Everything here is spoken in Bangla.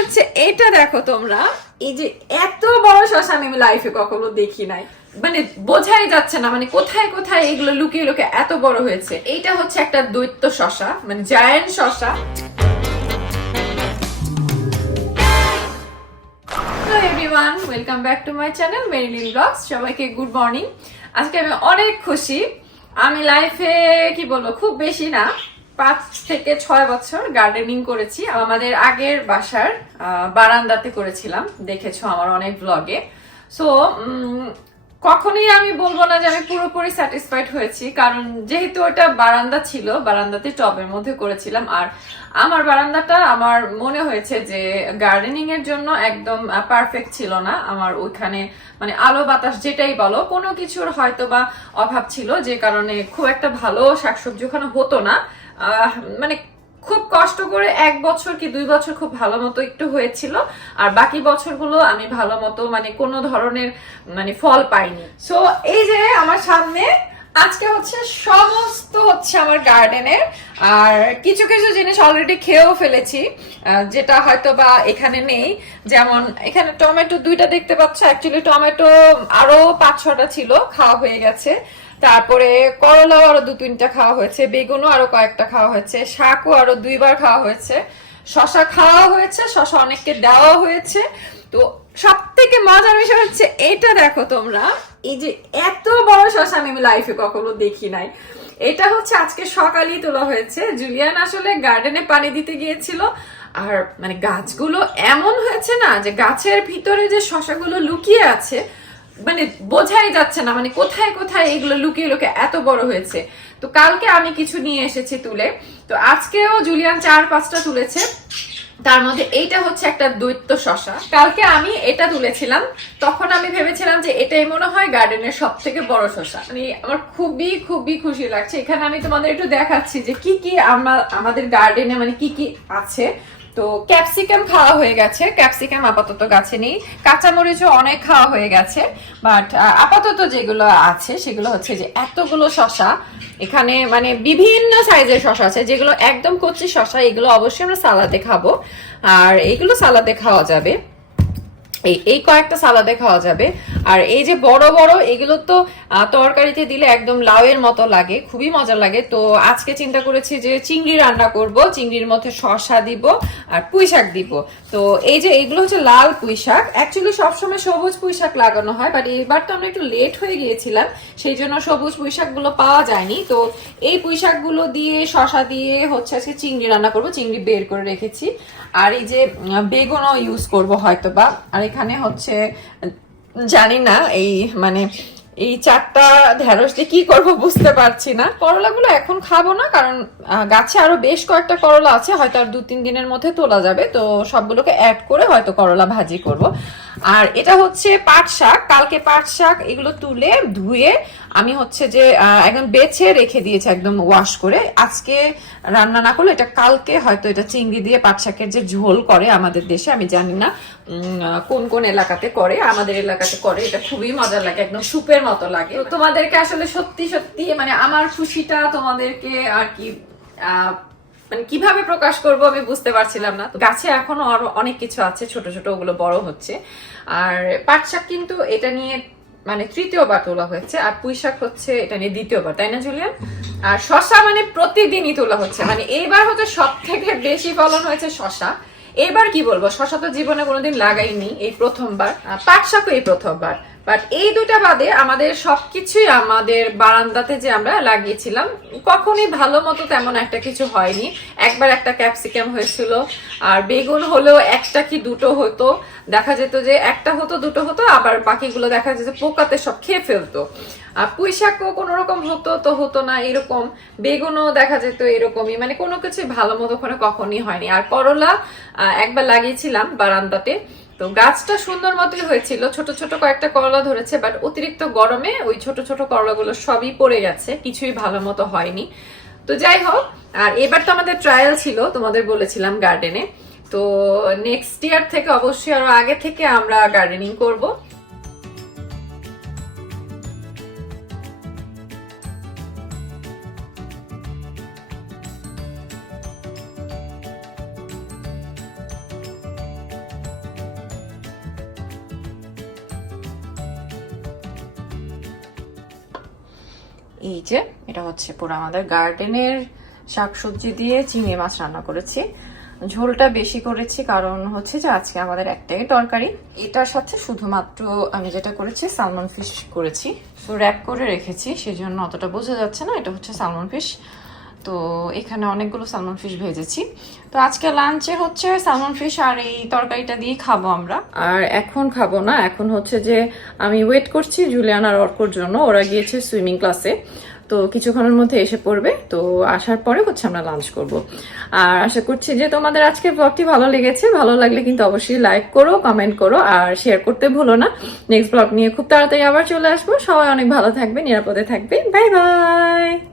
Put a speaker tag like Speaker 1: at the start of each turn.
Speaker 1: হচ্ছে এটা দেখো তোমরা, এই যে এত বড় শশা আমি লাইফে কখনো দেখি নাই। মানে বোঝাই যাচ্ছে না মানে কোথায় কোথায় এগুলো লুকিয়ে লুকিয়ে এত বড় হয়েছে। এইটা হচ্ছে একটা দৈত্য শশা মানে জায়ান্ট শশা। Welcome back to my channel Marilyn blogs সবাইকে গুড মর্নিং আজকে আমি অনেক খুশি। আমি লাইফে কি বলব, খুব বেশি না। পাঁচ থেকে ছয় বছর গার্ডেনিং করেছি। আমাদের আগের বাসার বারান্দাতে করেছিলাম। দেখেছ আমার অনেক ব্লগে সো কখনোই আমি বলব না যে আমি পুরোপুরি স্যাটিসফাইড হয়েছি। কারণ যেহেতু ওটা বারান্দা ছিল, বারান্দাতে টবের মধ্যে করেছিলাম। আর আমার বারান্দাটা, আমার মনে হয়েছে যে গার্ডেনিং এর জন্য একদম পারফেক্ট ছিল না। আমার ওইখানে মানে আলো বাতাস যেটাই বলো, কোনো কিছুর হয়তো বা অভাব ছিল। যে কারণে খুব একটা ভালো শাকসবজি ওখানে হতো না। মানে খুব কষ্ট করে এক বছর কি দুই বছর খুব ভালো মতো একটু হয়েছিল, আর বাকি বছরগুলো আমি ভালো মতো মানে কোনো ধরনের মানে ফল পাইনি। সো এই যে আমার সামনে আজকে হচ্ছে সমস্ত হচ্ছে আমার গার্ডেনের, আর কিছু কিছু জিনিস অলরেডি খেয়েও ফেলেছি যেটা হয়তো বা এখানে নেই। যেমন এখানে টমেটো দুইটা দেখতে পাচ্ছ অ্যাকচুয়ালি টমেটো আরও পাঁচ ছটা ছিল, খাওয়া হয়ে গেছে। তারপরে করলাও আরও দু তিনটা খাওয়া হয়েছে, বেগুনও আরও কয়েকটা খাওয়া হয়েছে, শাকও আরও দুইবার খাওয়া হয়েছে। শশা খাওয়া হয়েছে, শশা অনেককে দেওয়া হয়েছে। তো সব থেকে মজার বিষয় হচ্ছে এটা দেখো তোমরা, এই যে এত বড় শশা আমি লাইফে কখনো দেখি নাই। এটা হচ্ছে আজকে সকালেই তোলা হয়েছে। জুলিয়ান আসলে গার্ডেনে পানি দিতে গিয়েছিল, আর মানে গাছগুলো এমন হয়েছে না যে গাছের ভিতরে যে শশাগুলো লুকিয়ে আছে মানে বোঝাই যাচ্ছে না মানে কোথায় কোথায় এগুলো লুকিয়ে লুকিয়ে এত বড় হয়েছে। তো কালকে আমি কিছু নিয়ে এসেছি তুলে। তো আজকেও জুলিয়ান চার পাঁচটা তুলেছে। তার মধ্যে এইটা হচ্ছে একটা দৈত্য শশা। কালকে আমি এটা তুলেছিলাম। তখন আমি ভেবেছিলাম যে এটাই মনে হয় গার্ডেনের সব থেকে বড় শশা। মানে আমার খুবই খুবই খুশি লাগছে। এখানে আমি তোমাদের একটু দেখাচ্ছি যে কি কি আমরা আমাদের গার্ডেনে মানে কি কি আছে। তো ক্যাপসিকাম খাওয়া হয়ে গেছে। ক্যাপসিকাম আপাতত গাছে নেই। কাঁচামরিচও অনেক খাওয়া হয়ে গেছে। বাট আপাতত যেগুলো আছে, সেগুলো হচ্ছে যে এতগুলো শশা। এখানে মানে বিভিন্ন সাইজের শশা আছে। যেগুলো একদম কচি শশা, এগুলো অবশ্যই আমরা সালাদে খাব। আর এগুলো সালাদে খাওয়া যাবে। এই এই কয়েকটা সালাদে খাওয়া যাবে। আর এই যে বড় বড়, এগুলো তো তরকারিতে দিলে একদম লাউয়ের মতো লাগে, খুবই মজা লাগে। তো আজকে চিন্তা করেছি যে চিংড়ি রান্না করব, চিংড়ির মধ্যে শশা দিব আর পুঁই শাক দিব। তো এই যে এইগুলো হচ্ছে লাল পুঁই শাক অ্যাকচুয়ালি সবসময় সবুজ পুঁই শাক লাগানো হয় বাট এবার তো আমরা একটু লেট হয়ে গিয়েছিলাম, সেই জন্য সবুজ পুঁই শাকগুলো পাওয়া যায়নি। তো এই পুঁই শাকগুলো দিয়ে, শসা দিয়ে হচ্ছে আজকে চিংড়ি রান্না করব, চিংড়ি বের করে রেখেছি। আর এই যে বেগুনও ইউজ করব হয়তো বা আর এখানে হচ্ছে, জানি না, এই মানে এই চারটা ঢেঁড়স দিয়ে কি করব বুঝতে পারছি না। করলাগুলো এখন খাব না, কারণ গাছে আরও বেশ কয়েকটা করলা আছে, হয়তো আর দু তিন দিনের মধ্যে তোলা যাবে, তো সবগুলোকে অ্যাড করে হয়তো করলা ভাজি করব। আর এটা হচ্ছে পাট শাক, কালকে পাট শাক এগুলো তুলে ধুয়ে আমি হচ্ছে যে একদম বেছে রেখে দিয়েছি, একদম ওয়াশ করে। আজকে রান্না না করলে এটা কালকে হয়তো এটা চিংড়ি দিয়ে পাট শাকের যে ঝোল করে আমাদের দেশে, আমি জানি না কোন কোন এলাকাতে করে, আমাদের এলাকাতে করে, এটা খুবই মজা লাগে, একদম সুপের মতো লাগে। তোমাদেরকে আসলে সত্যি সত্যি মানে আমার খুশিটা তোমাদেরকে আর কি মানে কীভাবে প্রকাশ করব আমি বুঝতে পারছিলাম না। গাছে এখনও আরও অনেক কিছু আছে, ছোট ছোট, ওগুলো বড় হচ্ছে। আর পাট শাক কিন্তু এটা নিয়ে মানে তৃতীয়বার তোলা হয়েছে, আর পুঁইশাক হচ্ছে, এটা নিয়ে দ্বিতীয়বার, তাই না, জুলিয়ান? আর শশা মানে প্রতিদিনই তোলা হচ্ছে মানে এইবার হচ্ছে সব থেকে বেশি ফলন হয়েছে শশা। এবার কি বলব, শশা তো জীবনে কোনোদিন লাগাইনি এই প্রথমবার পাট শাকও এই প্রথমবার। বাট এই দুটা বাদে আমাদের সবকিছুই আমাদের বারান্দাতে যে আমরা লাগিয়েছিলাম, কখনই ভালো মতো তেমন একটা কিছু হয়নি। একবার একটা ক্যাপসিকাম হয়েছিল, আর বেগুন হলেও একটা কি দুটো হতো। দেখা যেত যে একটা হতো, দুটো হতো, আবার বাকিগুলো দেখা যেত পোকাতে সব খেয়ে ফেলতো। আর পুঁই শাকও কোনো রকম হতো তো হতো না, এরকম। বেগুনও দেখা যেত এরকমই মানে কোনো কিছু ভালো মতো করে কখনই হয়নি। আর করলা একবার লাগিয়েছিলাম বারান্দাতে। তো গাছটা সুন্দর মতোই হয়েছিল। ছোট ছোট কয়েকটা করলা ধরেছে বাট অতিরিক্ত গরমে ওই ছোট ছোট করলাগুলো সবই পড়ে গেছে, কিছুই ভালো মতো হয়নি। তো যাই হোক, আর এবার তো আমাদের ট্রায়াল ছিল, তোমাদের বলেছিলাম গার্ডেনে তো নেক্সট ইয়ার থেকে অবশ্যই আরও আগে থেকে আমরা গার্ডেনিং করব। এই যে, এটা হচ্ছে পুরো আমাদের গার্ডেনের শাকসবজি দিয়ে চিংড়ি মাছ রান্না করেছি। ঝোলটা বেশি করেছি কারণ হচ্ছে যে আজকে আমাদের একটাই তরকারি। এটার সাথে শুধুমাত্র আমি যেটা করেছি, সালমন ফিশ করেছি। তো র্যাপ করে রেখেছি, সেজন্য অতটা বোঝা যাচ্ছে না। এটা হচ্ছে সালমন ফিশ। তো এখানে অনেকগুলো সালমন ফিশ ভেজেছি। তো আজকে লাঞ্চে হচ্ছে সালমন ফিশ আর এই তরকারিটা দিয়ে খাব আমরা। আর এখন খাব না, এখন হচ্ছে যে আমি ওয়েট করছি জুলিয়ান আর অর্কর জন্য, ওরা গিয়েছে সুইমিং ক্লাসে তো কিছুক্ষণের মধ্যে এসে পড়বে, তো আসার পরে হচ্ছে আমরা লাঞ্চ করব। আর আশা করছি যে তোমাদের আজকে ব্লগটি ভালো লেগেছে, ভালো লাগলে কিন্তু অবশ্যই লাইক করো কমেন্ট করো, আর শেয়ার করতে ভুলো না। নেক্সট ব্লগ নিয়ে খুব তাড়াতাড়ি আবার চলে আসব। সবাই অনেক ভালো থাকবে, নিরাপদে থাকবে। Bye bye